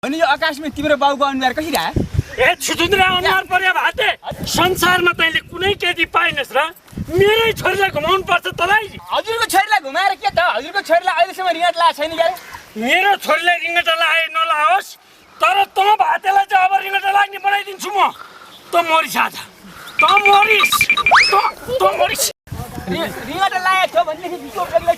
अनि यो आकाशमा तिम्रो बाउको अनुहार कसरी आयो? ए छुजुन्द्रा अनुहार पर्यो भाते संसारमा तैँले कुनै केटी पाइनस् र मेरै छोरीलाई घुमाउनु पर्छ तँलाई। हजुरको छोरीलाई घुमाएर के त? हजुरको छोरीलाई अहिलेसम्म रिङ्गट लाएको छैन क्या? मेरो छोरीलाई रिङ्गट लाए नलाओस्, तर तँ भातेलाई चाहिँ अब रिङ्गट लाग्ने बनाइदिन्छु म। त मरिस आज, त मरिस, त मरिस। रिङ्गट लागेको छ भनेदेखि बिचो गरिलाई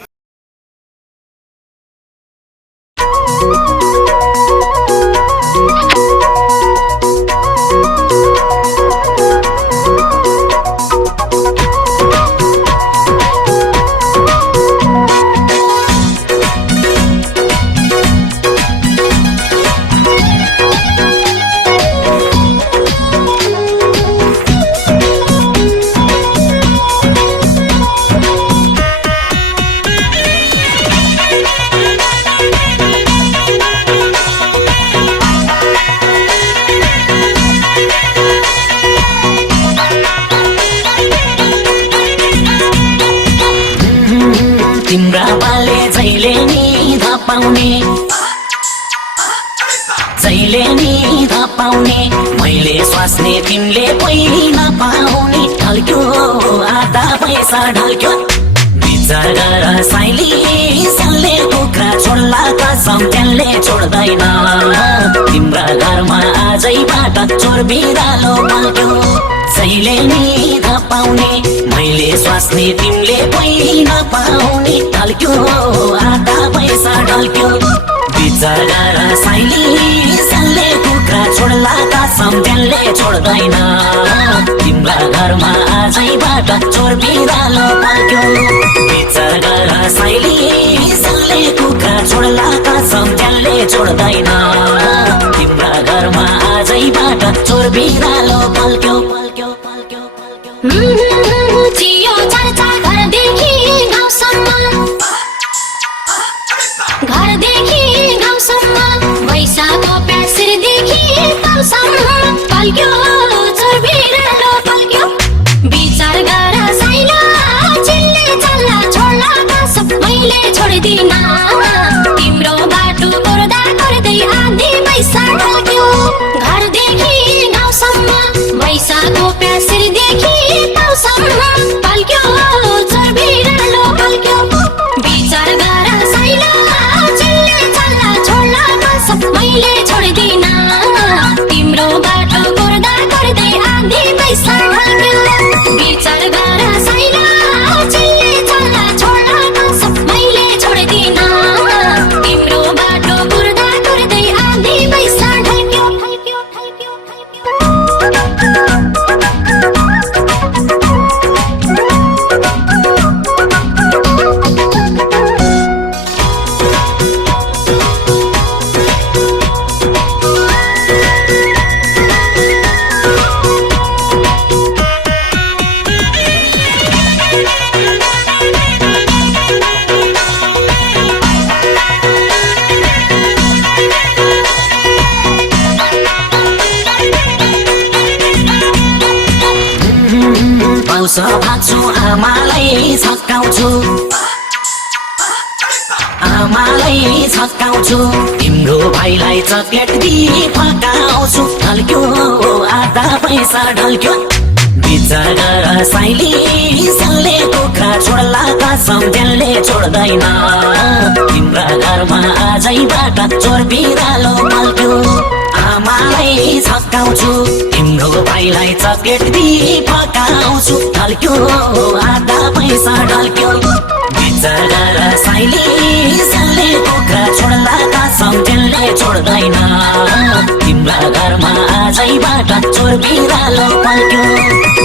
तिम्रा बाले जहिले नि धपाउने मैले स्वास्ने तिमीले पहिली नपाउने ढल्क्यो आधा पैसा ढल्क्यो विचार गर साइली सल्ले कुखुरा छोड्ला कसम त्यसले छोड्दैन तिम्रा घरमा आजैबाट चोर बिरालो पल्क्यो जहिले नि नपाउने मैले स्वास्ने तिमीले पहिली नपाउने ढल्क्यो आधा पैसा ढल्क्यो विचार गर साइली सल्ले कुखुरा छोड्ला कसम त्यसले छोड्दैन तिम्रा घरमा आजैबाट चोर बिरालो पल्क्यो विचार गर साइली सल्ले कुखुरा छोड्ला कसम त्यसले छोड्दैन तिम्रा घरमा आजैबाट चोर बिरालो पल्क्यो जियो चर्चा घरदेखि गाउँसम्म पैसाको प्यासिरदेखि गाउँसम्म पल्क्यो चोर बिरालो पल्क्यो विचार गर साइला चिल्ले चल्ला छोड्ला कसम मैले छोड्दिन तिम्रो बाटो गर्दा गर्दै आधी पैसा ढल्क्यो घरदेखि गाउँसम्म पैसाको प्यासिरदेखि गाउँसम्म पल्क्यो चोर बिरालो पल्क्यो विचार गर साइला चिल्ले चल्ला छोड्ला कसम मैले छोड्दिन तिम्रो बाटो गर्दा गर्दै आधी पैसा ढल्क्यो विचार गर साइला चिल्ले चल्ला छोड्ला कसम मैले छोड्दिन तिम्रो बाटो गर्दा गर्दै आधी पैसा ढल्क्यो पाउँछ भाग्छु आमालाई छक्काउँछु तिम्रो भाइलाई चक्लेट दिई फकाउँछु ढल्क्यो आधा पैसा ढल्क्यो विचार गर साइली सल्ले कुखुरा छोड्ला कसम त्यसले छोड्दैन तिम्रा घरमा आजैबाट चोर बिरालो पल्क्यो आमालाई छक्काउँछु तिम्रो भाइलाई चक्लेट दिई फकाउँछु ढल्क्यो आधा पैसा ढल्क्यो विचार गर साइली सल्ले कुखुरा छोड्ला कसम त्यसले छोड्दैन तिम्रा घरमा आजैबाट चोर बिरालो पल्क्यो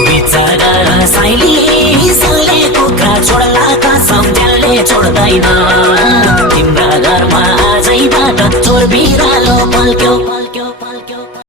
विचार गर साइली सल्ले कुखुरा छोड्ला कसम त्यसले छोड्दैन तिम्रा घरमा आजैबाट चोर बिरालो पल्क्यो